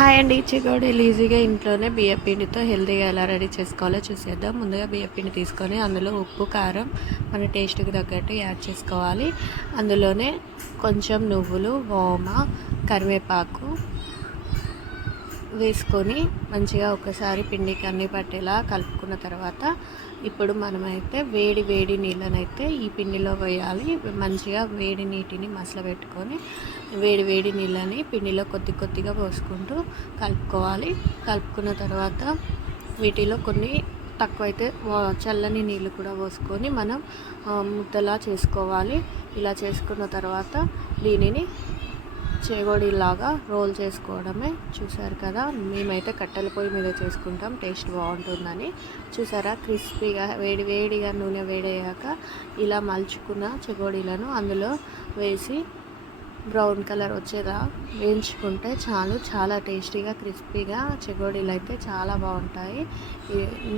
Hi అండి. చికోడీలు ఈజీగా ఇంట్లోనే బియ్యం పిండితో హెల్తీగా ఎలా రెడీ చేసుకోవాలో చూసేద్దాం. ముందుగా బియ్యం పిండి తీసుకొని అందులో ఉప్పు, కారం మన టేస్ట్కి తగ్గట్టు యాడ్ చేసుకోవాలి. అందులోనే కొంచెం నువ్వులు, ఓమ, కరివేపాకు వేసుకొని మంచిగా ఒకసారి పిండికి అన్నీ పట్టేలా కలుపుకున్న తర్వాత ఇప్పుడు మనమైతే వేడి వేడి నీళ్ళనైతే ఈ పిండిలో వేయాలి. మంచిగా వేడి నీటిని మసలబెట్టుకొని వేడి వేడి నీళ్ళని పిండిలో కొద్ది కొద్దిగా పోసుకుంటూ కలుపుకోవాలి. కలుపుకున్న తర్వాత వీటిలో కొన్ని తక్కువైతే చల్లని నీళ్ళు కూడా పోసుకొని మనం ముద్దలా చేసుకోవాలి. ఇలా చేసుకున్న తర్వాత దీనిని చేగోడీలాగా రోల్ చేసుకోవడమే. చూసారు కదా, మేమైతే కట్టెల పొయ్యి మీద చేసుకుంటాం, టేస్ట్ బాగుంటుందని. చూసారా, క్రిస్పీగా వేడి వేడిగా నూనె వేడయ్యాక ఇలా మలుచుకున్న చెగోడీలను అందులో వేసి బ్రౌన్ కలర్ వచ్చేదా వేయించుకుంటే చాలు. చాలా టేస్టీగా క్రిస్పీగా చెగోడీలు అయితే చాలా బాగుంటాయి.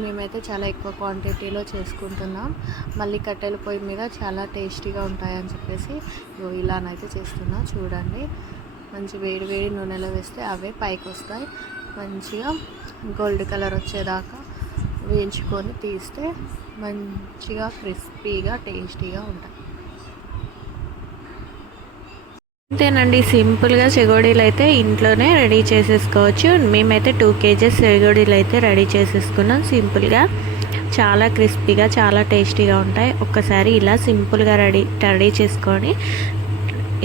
మేమైతే చాలా ఎక్కువ క్వాంటిటీలో చేసుకుంటున్నాం. మళ్ళీ కట్టెల పొయ్యి మీద చాలా టేస్టీగా ఉంటాయని చెప్పేసి ఇలానైతే చేస్తున్నా. చూడండి, మంచి వేడి వేడి నూనెలో వేస్తే అవే పైకి వస్తాయి. మంచిగా గోల్డ్ కలర్ వచ్చేదాకా వేయించుకొని తీస్తే మంచిగా క్రిస్పీగా టేస్టీగా ఉంటాయి. అంతేనండి, సింపుల్గా చెగోడీలు అయితే ఇంట్లోనే రెడీ చేసేసుకోవచ్చు. మేమైతే 2 kgs చెగోడీలు అయితే రెడీ చేసేసుకున్నాం. సింపుల్గా చాలా క్రిస్పీగా చాలా టేస్టీగా ఉంటాయి. ఒక్కసారి ఇలా సింపుల్గా రెడీ చేసుకొని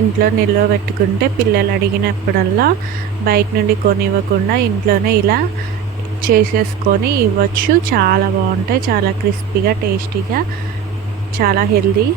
ఇంట్లో నిల్వ పెట్టుకుంటే పిల్లలు అడిగినప్పుడల్లా బయట నుండి కొనివ్వకుండా ఇంట్లోనే ఇలా చేసేసుకొని ఇవ్వచ్చు. చాలా బాగుంటాయి, చాలా క్రిస్పీగా టేస్టీగా, చాలా హెల్దీ.